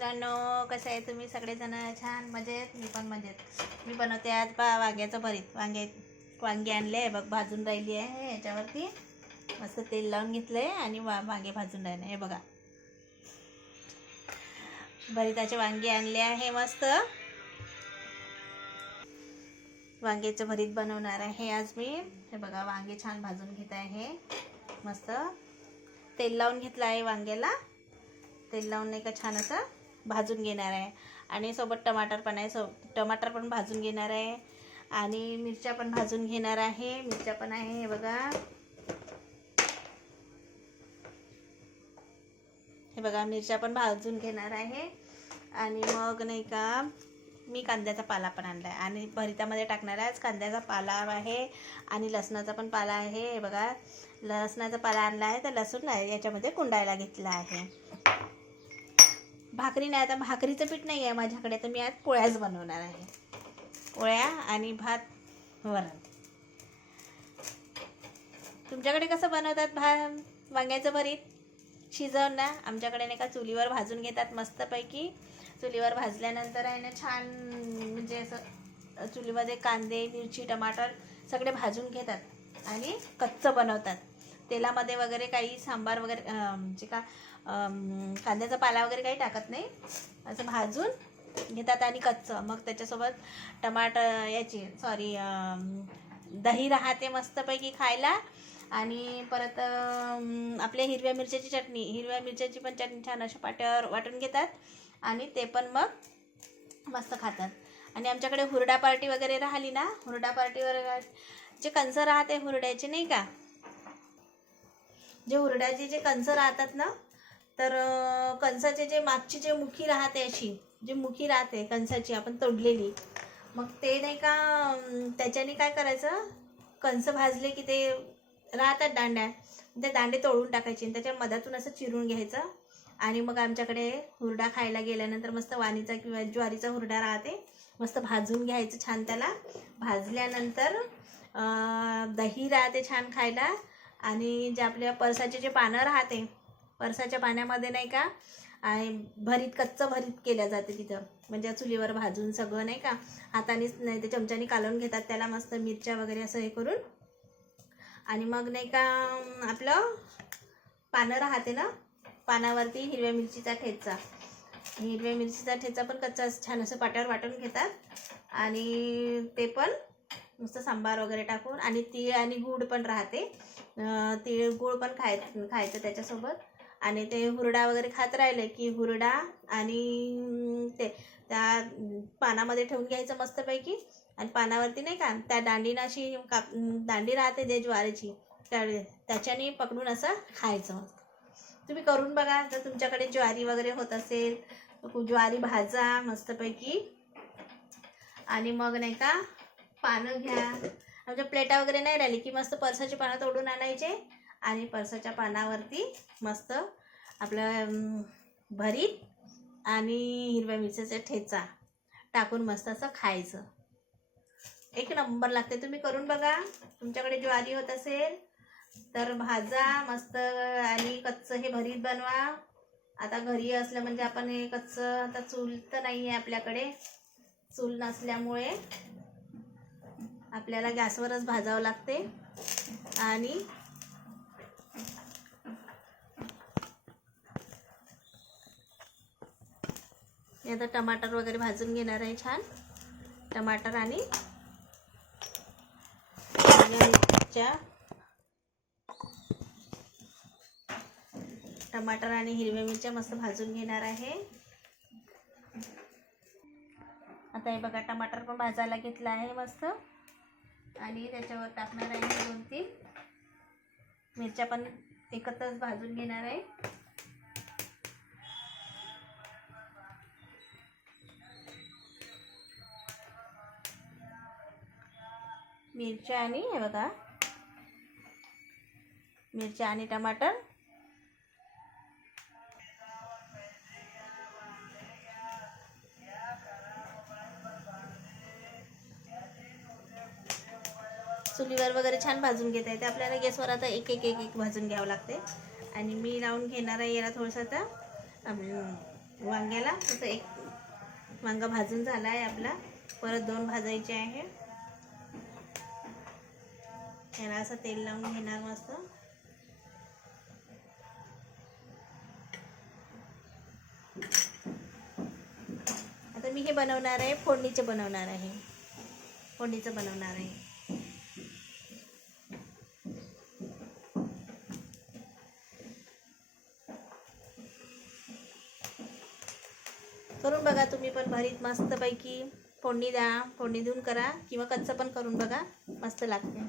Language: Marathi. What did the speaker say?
मित्रांनो कसं आहे तुम्ही सगळेजण छान मजेत? मी पण मजेत. मी बनवते आज बा वांग्याचं भरीत. वांगे वांगे आणले आहे बघ भाजून राहिली आहे याच्यावरती. मस्त तेल लावून घेतलं आहे आणि वा वांगे भाजून राहिले. हे बघा. भरिताचे वांगे आणले आहे मस्त. वांग्याचं भरीत बनवणार आहे आज मी. हे बघा वांगे छान भाजून घेत आहे. मस्त. तेल लावून घेतलं आहे वांग्याला. तेल लावून नाही का छान असं भाजून घेणार आहे. आणि सोबत टमाटर पण आहे. सो टमाटर पण भाजून घेणार आहे. आणि मिरच्या पण भाजून घेणार आहे. मिरच्या पण आहे हे बघा. हे बघा मिरच्या पण भाजून घेणार आहे. आणि मग नाही का मी कांद्याचा पाला पण आणला आहे आणि भरितामध्ये टाकणार आहे. कांद्याचा पाला आहे आणि लसणाचा पण पाला आहे. हे बघा लसणाचा पाला आणला आहे. तर लसूण याच्यामध्ये कुंडायला घेतला आहे. भाकरी नाही आता भाकरीचं पीठ नाही आहे माझ्याकडे तर मी आज पोळ्याच बनवणार आहे. पोळ्या आणि भात वरण. तुमच्याकडे कसं बनवतात भा वांग्याचं भरीत? शिजवून ना. आमच्याकडे नाही का चुलीवर भाजून घेतात मस्तपैकी. चुलीवर भाजल्यानंतर आहे ना छान म्हणजे असं चुलीमध्ये कांदे मिरची टमाटर सगळे भाजून घेतात आणि कच्चं बनवतात. तेलामध्ये वगैरे काही सांबार वगैरे म्हणजे का कांद्याचा पाला वगैरे काही टाकत नाही. असं भाजून घेतात आणि कच्चं. मग त्याच्यासोबत टमाटर याची सॉरी दही राहते मस्तपैकी खायला. आणि परत आपल्या हिरव्या मिरच्याची चटणी. हिरव्या मिरच्याची पण चटणी छान अशा पाट्यावर वाटून घेतात. आणि ते पण मग मस्त खातात. आणि आमच्याकडे हुरडा पार्टी वगैरे राहिली ना हुरडा पार्टीवर जे कंस राहते हुरड्याचे नाही का? जे हुरड्याचे जे कंस राहतात ना तर कंसाचे जे मागची जे मुखी राहते अशी जी मुखी राहते कंसाची आपण तोडलेली मग ते नाही का त्याच्याने काय करायचं? कंस भाजले की ते राहतात दांड्या ते दांडे तोडून टाकायचे आणि त्याच्या मधातून असं चिरून घ्यायचं आणि मग आमच्याकडे हुरडा खायला गेल्यानंतर मस्त वाणीचा किंवा ज्वारीचा हुरडा राहते मस्त भाजून घ्यायचं छान त्याला. भाजल्यानंतर दही राहते छान खायला. आणि जे आपल्या परसाचे जे पानं राहते परसाच्या पाण्यामध्ये नाही का आणि भरीत कच्चं भरीत केल्या जाते तिथं. म्हणजे चुलीवर भाजून सगळं नाही का हातानेच नाही ते चमच्याने कालवून घेतात त्याला मस्त मिरच्या वगैरे असं हे करून. आणि मग नाही का आपलं पानं राहते ना पानावरती हिरव्या मिरचीचा ठेचा. हिरव्या मिरचीचा ठेचा पण कच्चा छान असं पाट्यावर वाटून घेतात. आणि ते पण नुसतं सांबार वगैरे टाकून आणि तीळ आणि गूळ पण राहते. तीळ गूळ पण खाय खायचं त्याच्यासोबत. आणि ते हुरडा वगैरे खात राहिले की हुरडा आणि ते त्या पानामध्ये ठेवून घ्यायचं मस्तपैकी. आणि पानावरती नाही का त्या दांडीनं अशी काप दांडी राहते जे ज्वारीची. त्या त्याच्याने पकडून असं खायचं. तुम्ही करून बघा जर तुमच्याकडे ज्वारी वगैरे होत असेल ज्वारी भाजा मस्तपैकी. आणि मग नाही का पानं घ्या. आमच्या प्लेटा वगैरे नाही राहिली की मस्त परसाची पानं तोडून आणायचे आणि परसाच्या पानावरती मस्त आपलं भरीत आणि हिरव्या मिरच्याचा ठेचा टाकून मस्त असं खायचं. एक नंबर लागते. तुम्ही करून बघा. तुमच्याकडे ज्वारी होत असेल तर भाजा मस्त आणि कच्चं हे भरीत बनवा. आता घरी असलं म्हणजे आपण हे कच्चं आता चूल तर नाही आहे आपल्याकडे. चूल नसल्यामुळे आपल्याला गॅसवरच भाजावं लागते. आणि आता टमाटर वगैरे भाजून घेणार आहे छान. टमाटर आणि मिरच्या. टमाटर आणि हिरव्या मिरच्या मस्त भाजून घेणार आहे. आता हे बघा टमाटर पण भाजायला घेतला आहे मस्त. आणि त्याच्यावर टाकणार आहे दोन तीन. मिरच्या पण एकत्रच भाजून घेणार आहे. मिरच्या आणि हे बघा. मिरच्या आणि टमाटर. चुलीवर वगैरे छान भाजून घेता येते. आपल्याला गॅसवर आता एक एक एक एक भाजून घ्यावं लागते. आणि मी लावून घेणार आहे याला थोडंसं आता वांग्याला. तसं एक वांगा भाजून झाला आहे आपला. परत दोन भाजायचे आहे. याला असं तेल लावून घेणार मस्त. आता मी हे बनवणार आहे फोडणीचे बनवणार आहे. फोडणीचं बनवणार आहे. करून बघा तुम्ही पण भरीत मस्तपैकी फोडणी द्या फोडणी देऊन करा किंवा कच्चं पण करून बघा मस्त लागते.